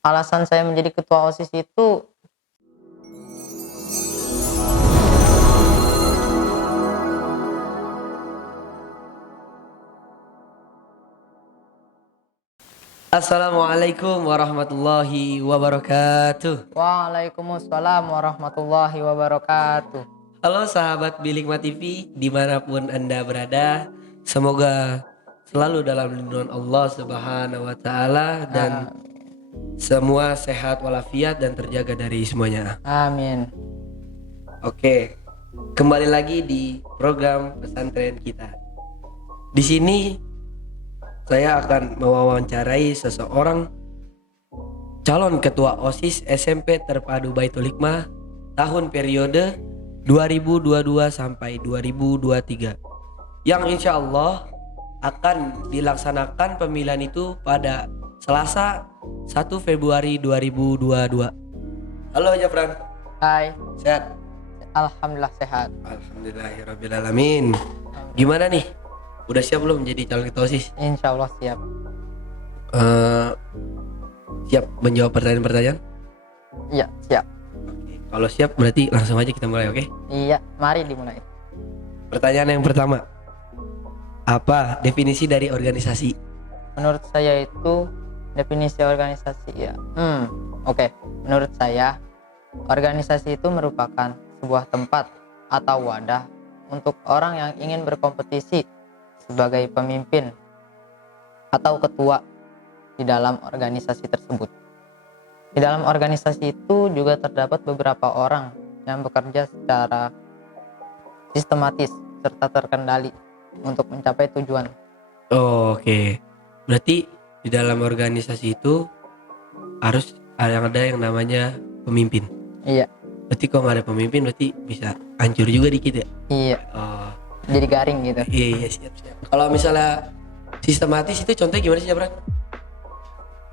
Alasan saya menjadi ketua OSIS itu Assalamualaikum warahmatullahi wabarakatuh. Waalaikumsalam warahmatullahi wabarakatuh. Halo sahabat Bilikma TV dimanapun Anda berada, semoga selalu dalam lindungan Allah Subhanahu wa Ta'ala dan semua sehat walafiat dan terjaga dari semuanya. Amin. Oke, kembali lagi di program pesantren kita. Di sini saya akan mewawancarai seseorang calon ketua OSIS SMP Terpadu Baitul Hikmah tahun periode 2022 sampai 2023 yang insya Allah akan dilaksanakan pemilihan itu pada Selasa 1 Februari 2022. Halo Jafran, Hai. sehat? Alhamdulillah sehat. Alhamdulillahirrabbilalamin. Gimana nih? Udah siap belum menjadi calon ketua OSIS? Insya Allah siap. Siap menjawab pertanyaan-pertanyaan? Iya siap. Oke. Kalau siap berarti langsung aja kita mulai, oke? Iya, mari dimulai. Pertanyaan yang pertama, apa definisi dari organisasi? Menurut saya itu definisi organisasi ya. Oke. Menurut saya organisasi itu merupakan sebuah tempat atau wadah untuk orang yang ingin berkompetisi sebagai pemimpin atau ketua di dalam organisasi tersebut. Di dalam organisasi itu juga terdapat beberapa orang yang bekerja secara sistematis serta terkendali untuk mencapai tujuan. Oh, oke. Berarti di dalam organisasi itu harus ada yang namanya pemimpin. Iya, Berarti kalau nggak ada pemimpin berarti bisa hancur juga dikit ya? iya, Oh, jadi garing gitu. iya siap. Kalau misalnya sistematis itu contohnya gimana sih, Jabran?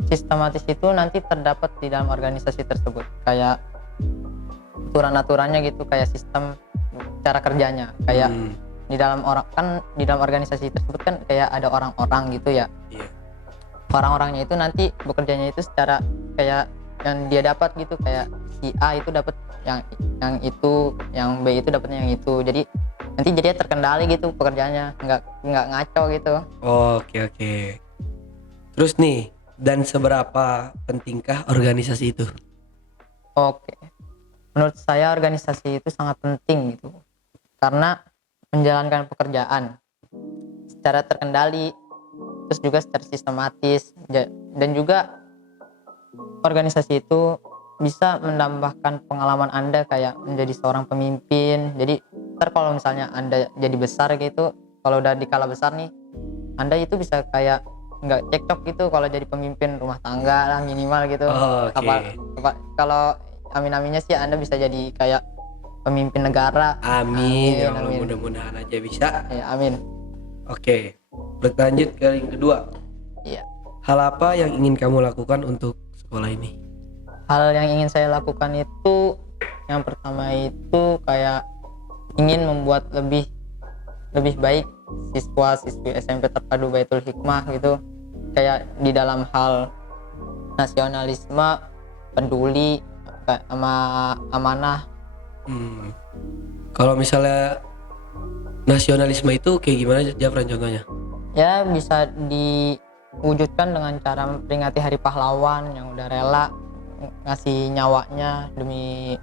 Sistematis itu nanti terdapat di dalam organisasi tersebut, kayak aturan-aturannya gitu, kayak sistem cara kerjanya, kayak di dalam organisasi tersebut kan kayak ada orang-orang gitu ya. Iya. Orang-orangnya itu nanti bekerjanya itu secara kayak yang dia dapat gitu, kayak si A itu dapat yang itu, yang B itu dapatnya yang itu. Jadi nanti jadinya terkendali gitu pekerjaannya, nggak ngaco gitu. Oke. Terus nih, dan seberapa pentingkah organisasi itu? Oke. Menurut saya organisasi itu sangat penting gitu. Karena menjalankan pekerjaan secara terkendali, terus juga secara sistematis, dan juga organisasi itu bisa menambahkan pengalaman Anda kayak menjadi seorang pemimpin. Jadi ntar kalau misalnya Anda jadi besar gitu, kalau udah di skala besar nih, Anda itu bisa kayak nggak cekcok gitu kalau jadi pemimpin rumah tangga lah minimal gitu. Oke. Kalau amin-aminnya sih Anda bisa jadi kayak pemimpin negara. Amin. Ya Allah, Amin. mudah-mudahan aja bisa. Ya, amin. Oke. Berlanjut ke yang kedua. Iya. Hal apa yang ingin kamu lakukan untuk sekolah ini? Hal yang ingin saya lakukan itu yang pertama itu kayak ingin membuat lebih baik siswa-siswi SMP Terpadu Baitul Hikmah gitu, kayak di dalam hal nasionalisme, peduli sama amanah. Kalau misalnya nasionalisme itu kayak gimana, Jafran, contohnya? Ya bisa diwujudkan dengan cara memperingati Hari Pahlawan yang udah rela ngasih nyawanya demi,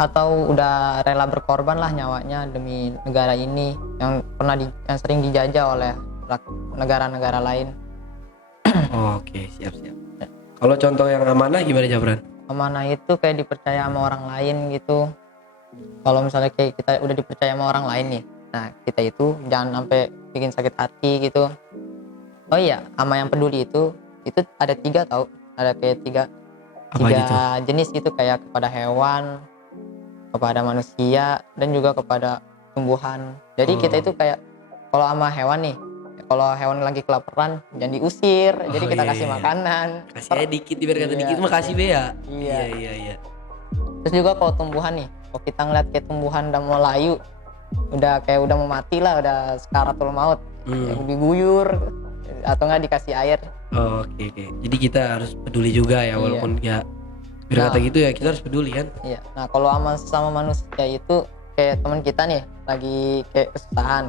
atau udah rela berkorban lah nyawanya demi negara ini yang yang sering dijajah oleh negara-negara lain. Oke, siap. Kalau contoh yang amanah gimana, Jafran? Amanah itu kayak dipercaya sama orang lain gitu. Kalau misalnya kayak kita udah dipercaya sama orang lain nih, nah kita itu jangan sampai bikin sakit hati gitu. Oh iya, sama yang peduli itu ada 3 tau, ada kayak tiga jenis gitu, kayak kepada hewan, kepada manusia, dan juga kepada tumbuhan. Jadi kita itu kayak kalau sama hewan nih, kalau hewan lagi kelaparan jangan diusir, jadi kita kasih makanan. Kasih aja dikit, biar kata dikit makasih be ya. Iya. Terus juga kalau tumbuhan nih, kalau kita ngeliat kayak tumbuhan udah mau layu, udah mau mati lah, udah sekaratul maut, yang diguyur atau nggak dikasih air, Oh, oke oke. Jadi kita harus peduli juga ya, Iya. walaupun ya biar kata Nah, gitu ya kita harus peduli kan. iya. Nah, kalau sama manusia itu kayak teman kita nih lagi kayak kesusahan,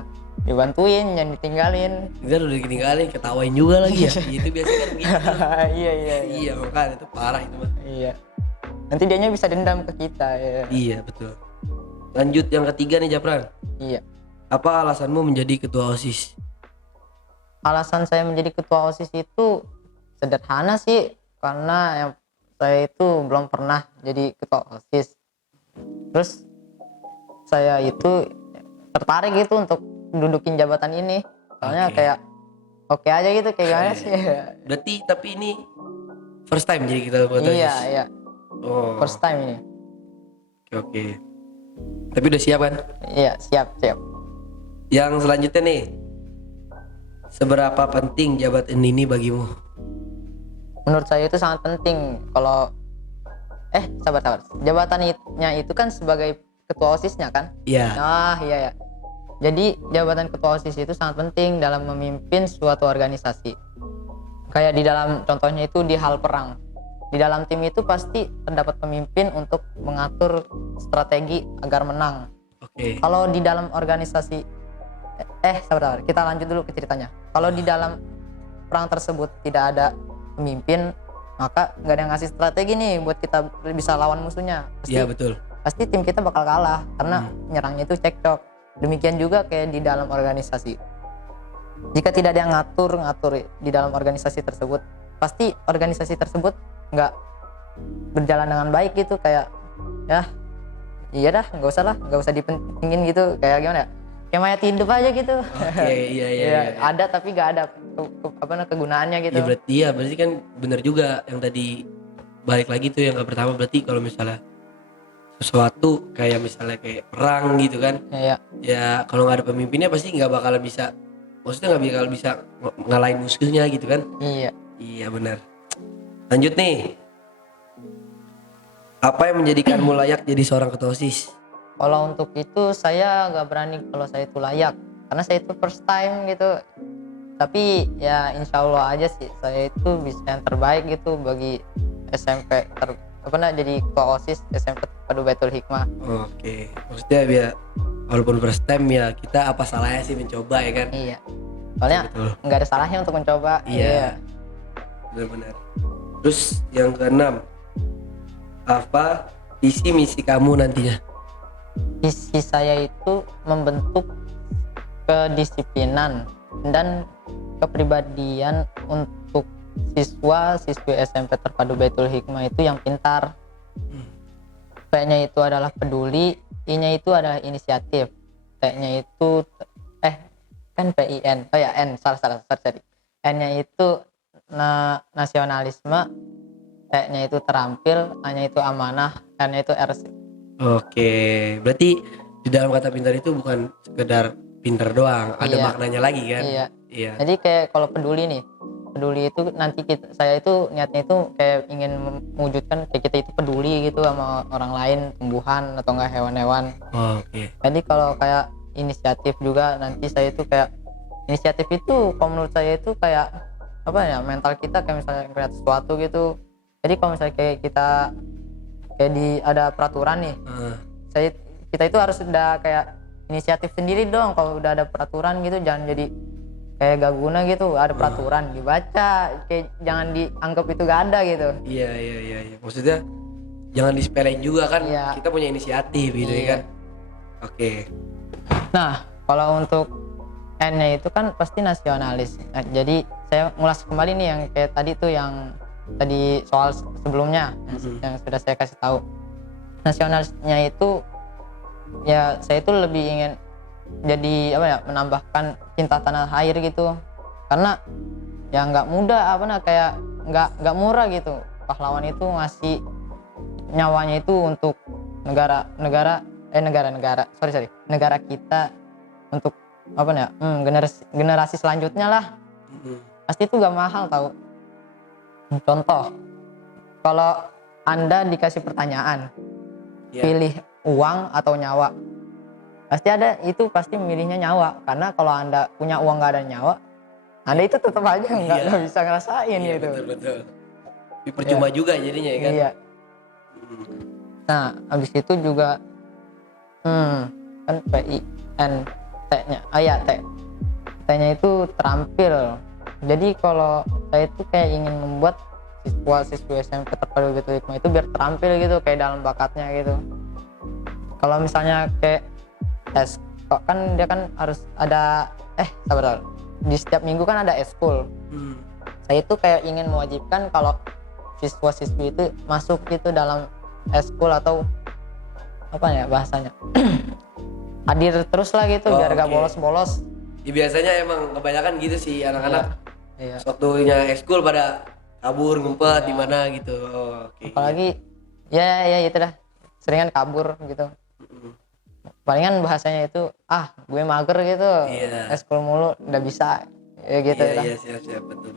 dibantuin, jangan ditinggalin. Kita udah ketinggalin, ketawain juga lagi ya. Itu biasanya kan begitu. Iya, iya, iya. Iya makanya itu parah itu mah. Iya. Nanti dianya bisa dendam ke kita ya. Iya betul. Lanjut yang ketiga nih Japran. Iya. Apa alasanmu menjadi ketua OSIS? Alasan saya menjadi ketua OSIS itu sederhana sih, karena yang saya itu belum pernah jadi ketua OSIS. Terus saya itu tertarik gitu untuk dudukin jabatan ini. Soalnya Oke. kayak oke aja gitu, kayak gimana sih? Berarti tapi ini first time jadi kita ketua Iya, OSIS. iya. Oh. First time ini. Oke. Tapi udah siap kan? Iya, siap, siap. Yang selanjutnya nih. Seberapa penting jabatan ini bagimu? Menurut saya itu sangat penting. Kalau sabar. Jabatannya itu kan sebagai ketua OSISnya kan? Iya. Iya ya. Jadi jabatan ketua OSIS itu sangat penting dalam memimpin suatu organisasi. Kayak di dalam contohnya itu di hal perang. Di dalam tim itu pasti terdapat pemimpin untuk mengatur strategi agar menang. Oke. Kalau di dalam organisasi sabar, kita lanjut dulu ke ceritanya. Kalau di dalam perang tersebut tidak ada pemimpin, maka nggak ada yang ngasih strategi nih buat kita bisa lawan musuhnya. Iya betul. Pasti tim kita bakal kalah karena nyerangnya itu cekcok. Demikian juga kayak di dalam organisasi. Jika tidak ada yang ngatur di dalam organisasi tersebut, pasti organisasi tersebut nggak berjalan dengan baik gitu. Kayak ya iya dah, nggak usah dipentingin gitu. Kayak gimana ya, kayak mayat hidup aja gitu. Oke, iya. Ada tapi nggak ada kegunaannya gitu. Berarti kan benar juga yang tadi, balik lagi tuh yang ke pertama, berarti kalau misalnya sesuatu kayak misalnya kayak perang gitu kan, Iya. ya kalau nggak ada pemimpinnya pasti nggak bakal bisa, maksudnya nggak bakal bisa ngalahin musuhnya gitu kan. Iya benar. Lanjut nih, apa yang menjadikanmu layak jadi seorang ketua OSIS? Kalau untuk itu saya nggak berani kalau saya itu layak, karena saya itu first time gitu. Tapi ya insya Allah aja sih saya itu bisa yang terbaik gitu bagi SMP jadi ketua OSIS SMP Terpadu Baitul Hikmah. Oke, maksudnya biar walaupun first time ya kita apa salahnya sih mencoba ya kan? Iya. Soalnya Betul. nggak ada salahnya untuk mencoba. Iya. Benar-benar. Terus yang keenam, apa visi misi kamu nantinya? Visi saya itu membentuk kedisiplinan dan kepribadian untuk siswi SMP Terpadu Baitul Hikmah itu yang pintar. P-nya itu adalah peduli, I-nya itu adalah inisiatif, T-nya itu kan PIN. Oh ya, N, salah. N-nya itu nasionalisme, T-nya itu terampil, A-nya itu amanah, R-nya itu RC. Oke, berarti di dalam kata pintar itu bukan sekedar pintar doang, ada Iya. maknanya lagi kan? Iya. Jadi kayak kalau peduli itu nanti saya itu niatnya itu kayak ingin mewujudkan kayak kita itu peduli gitu sama orang lain, tumbuhan atau enggak hewan-hewan. Oke. Jadi kalau kayak inisiatif juga nanti saya itu kayak inisiatif itu kalau menurut saya itu kayak apa ya, mental kita kayak misalnya ngeliat sesuatu gitu. Jadi kalau misalnya kayak kita kayak ada peraturan nih, kita itu harus udah kayak inisiatif sendiri dong. Kalau udah ada peraturan gitu jangan jadi kayak gak guna gitu, ada peraturan dibaca, kayak jangan dianggap itu gak ada gitu. Iya. Maksudnya jangan disepelein juga kan, Iya. kita punya inisiatif gitu ya Iya. kan. Oke. Nah, kalau untuk N-nya itu kan pasti nasionalis. Nah, jadi saya ngulas kembali nih yang kayak tadi tuh, yang tadi soal sebelumnya yang sudah saya kasih tahu. Nasionalisnya itu ya saya itu lebih ingin jadi menambahkan cinta tanah air gitu. Karena ya nggak mudah kayak nggak murah gitu. Pahlawan itu ngasih nyawanya itu untuk negara kita, untuk generasi selanjutnya lah. Pasti itu gak mahal tahu. Contoh, kalau Anda dikasih pertanyaan, pilih uang atau nyawa, pasti memilihnya nyawa. Karena kalau Anda punya uang gak ada nyawa, Anda itu tetap aja nggak Iya. bisa ngerasain Iya, gitu. betul. Tapi percuma juga jadinya ya kan. Iya. Nah, habis itu juga kan PINT-nya. Ya, T-nya itu terampil. Jadi kalau saya itu kayak ingin membuat siswa-siswi SMP terpadu Baitul Hikmah itu biar terampil gitu kayak dalam bakatnya gitu. Kalau misalnya kayak kok kan dia kan harus ada sabar. Di setiap minggu kan ada eskul. Saya itu kayak ingin mewajibkan kalau siswa-siswi itu masuk gitu dalam eskul atau apa ya bahasanya hadir terus lah gitu biar gak bolos-bolos. Ya, biasanya emang kebanyakan gitu sih anak-anak. Iya. Waktunya ekskul pada kabur ngumpet di mana gitu. Oke. Apalagi ya itu dah seringan kabur gitu. Palingan bahasanya itu gue mager gitu. Iya. Eskul mulu udah bisa ya gitu lah. Iya, siap betul.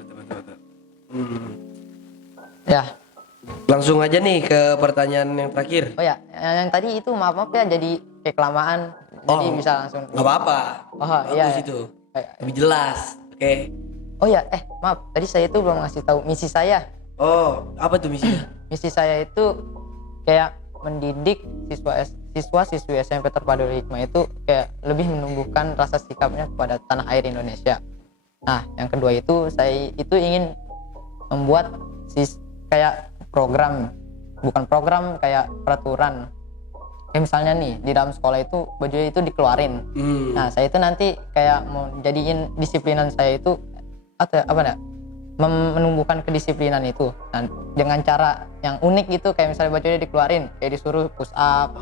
Ya. Langsung aja nih ke pertanyaan yang terakhir. Oh ya, yang tadi itu maaf ya jadi kayak kelamaan. Jadi bisa langsung. Nggak apa-apa. Oh iya. Bagus itu. Lebih jelas. Oke. Oh ya, maaf. Tadi saya itu belum ngasih tahu misi saya. Oh, apa tuh misinya? Misi saya itu kayak mendidik siswa-siswi SMP terpadu Hikmah itu kayak lebih menumbuhkan rasa sikapnya kepada tanah air Indonesia. Nah, yang kedua itu saya itu ingin membuat kayak program, bukan program kayak peraturan. Kayak misalnya nih di dalam sekolah itu baju itu dikeluarin. Nah, saya itu nanti kayak mau jadiin disiplinan saya itu menumbuhkan kedisiplinan itu. Nah, dengan cara yang unik gitu kayak misalnya bajunya dikeluarin, kayak disuruh push up.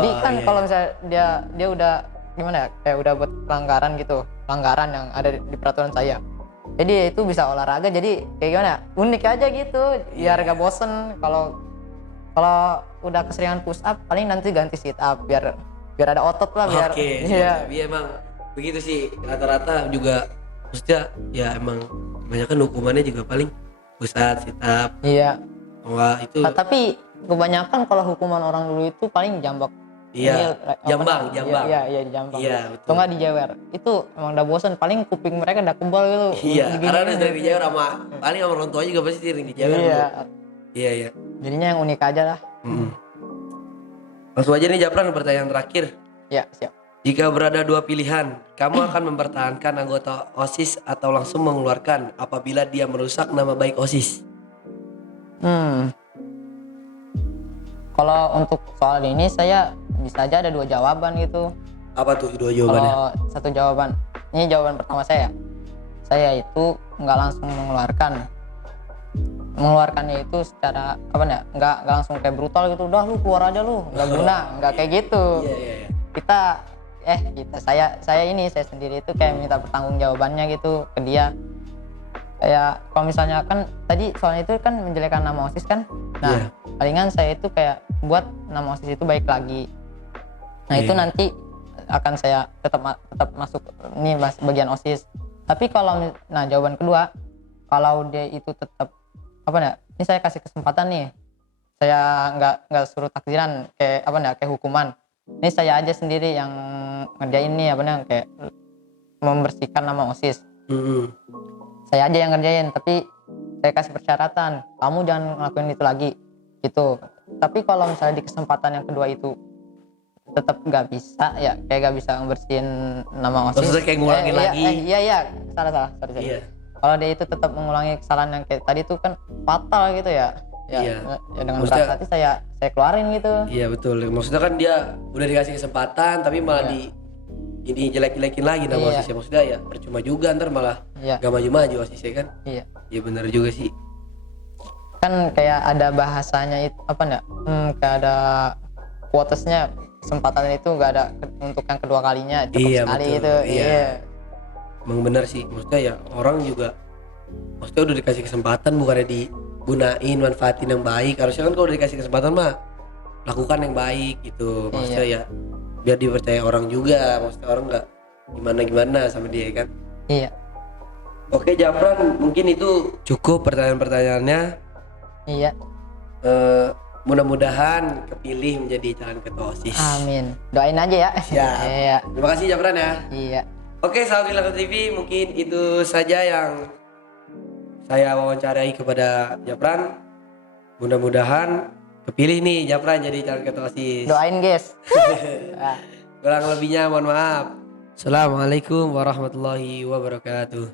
Jadi kan kalau misalnya dia udah gimana ya, kayak udah buat pelanggaran yang ada di peraturan saya. Jadi itu bisa olahraga, jadi kayak gimana? Unik aja gitu, biar gak bosen. Kalau udah keseringan push up, paling nanti ganti sit up biar ada otot lah biar. Iya, emang begitu sih rata-rata juga. Maksudnya ya emang kebanyakan hukumannya juga paling push up, sit up. Iya. Wah itu. Nah, tapi kebanyakan kalau hukuman orang dulu itu paling jambak. Iya. Jambang. Iya, jambang. Iya, betul. Atau nggak dijewer. Itu emang udah bosan. Paling kuping mereka udah kebal gitu. Iya. Karena udah sering dijewer sama paling sama orang tua juga pasti sering dijewer. Iya. Jadinya yang unik aja lah. Langsung aja nih Japran pertanyaan terakhir. Ya, siap. Jika berada dua pilihan, kamu akan mempertahankan anggota OSIS atau langsung mengeluarkan apabila dia merusak nama baik OSIS? Kalau untuk soal ini saya bisa aja ada dua jawaban gitu. Apa tuh dua jawabannya? Kalau satu jawaban, ini jawaban pertama saya itu nggak langsung mengeluarkannya itu secara nggak langsung kayak brutal gitu, udah lu keluar aja lu, nggak guna, nggak kayak gitu. Iya. Saya sendiri itu kayak minta pertanggungjawabannya gitu ke dia. Kayak kalau misalnya kan tadi soalnya itu kan menjelekkan nama OSIS kan. Nah, palingan saya itu kayak buat nama OSIS itu baik lagi. Nah, itu nanti akan saya tetap masuk nih bagian OSIS. Tapi jawaban kedua, kalau dia itu tetap ini saya kasih kesempatan nih. Saya nggak suruh takdiran kayak hukuman. Ini saya aja sendiri yang ngerjain nih kayak membersihkan nama OSIS. Saya aja yang ngerjain, tapi saya kasih persyaratan, kamu jangan ngelakuin itu lagi gitu. Tapi kalau misalnya di kesempatan yang kedua itu tetap nggak bisa ya, kayak nggak bisa ngebersihin nama OSIS. Maksudnya kayak ngulangin lagi? Iya, sorry. Iya. Kalau dia itu tetap mengulangi kesalahan yang kayak tadi itu kan fatal gitu ya. Ya dengan berat hati saya keluarin gitu. Iya betul. Maksudnya kan dia udah dikasih kesempatan tapi malah ini jelek-jelekin lagi nama OSISnya. Maksudnya ya percuma juga, ntar malah gak maju-maju OSISnya kan. Iya benar juga sih. Kan kayak ada bahasanya itu kayak ada quotesnya, kesempatan itu gak ada untuk yang kedua kalinya, cukup sekali betul. itu. Iya. Emang benar sih. Maksudnya ya orang juga maksudnya udah dikasih kesempatan bukannya digunain, manfaatin yang baik. Harusnya kan kalau udah dikasih kesempatan mah lakukan yang baik gitu. Maksudnya ya biar dipercaya orang juga. Maksudnya orang nggak gimana sama dia kan. Iya. Oke Japran, mungkin itu cukup pertanyaan-pertanyaannya. Iya. Mudah-mudahan kepilih menjadi calon ketua OSIS. Amin. Doain aja ya. Siap. Iya. Terima kasih Japran ya. Iya. Oke, sahabat Bilang TV, mungkin itu saja yang saya wawancarai kepada Japran. Mudah-mudahan kepilih nih Japran jadi calon ketua OSIS. Doain guys. Ah. Kurang lebihnya mohon maaf. Assalamualaikum warahmatullahi wabarakatuh.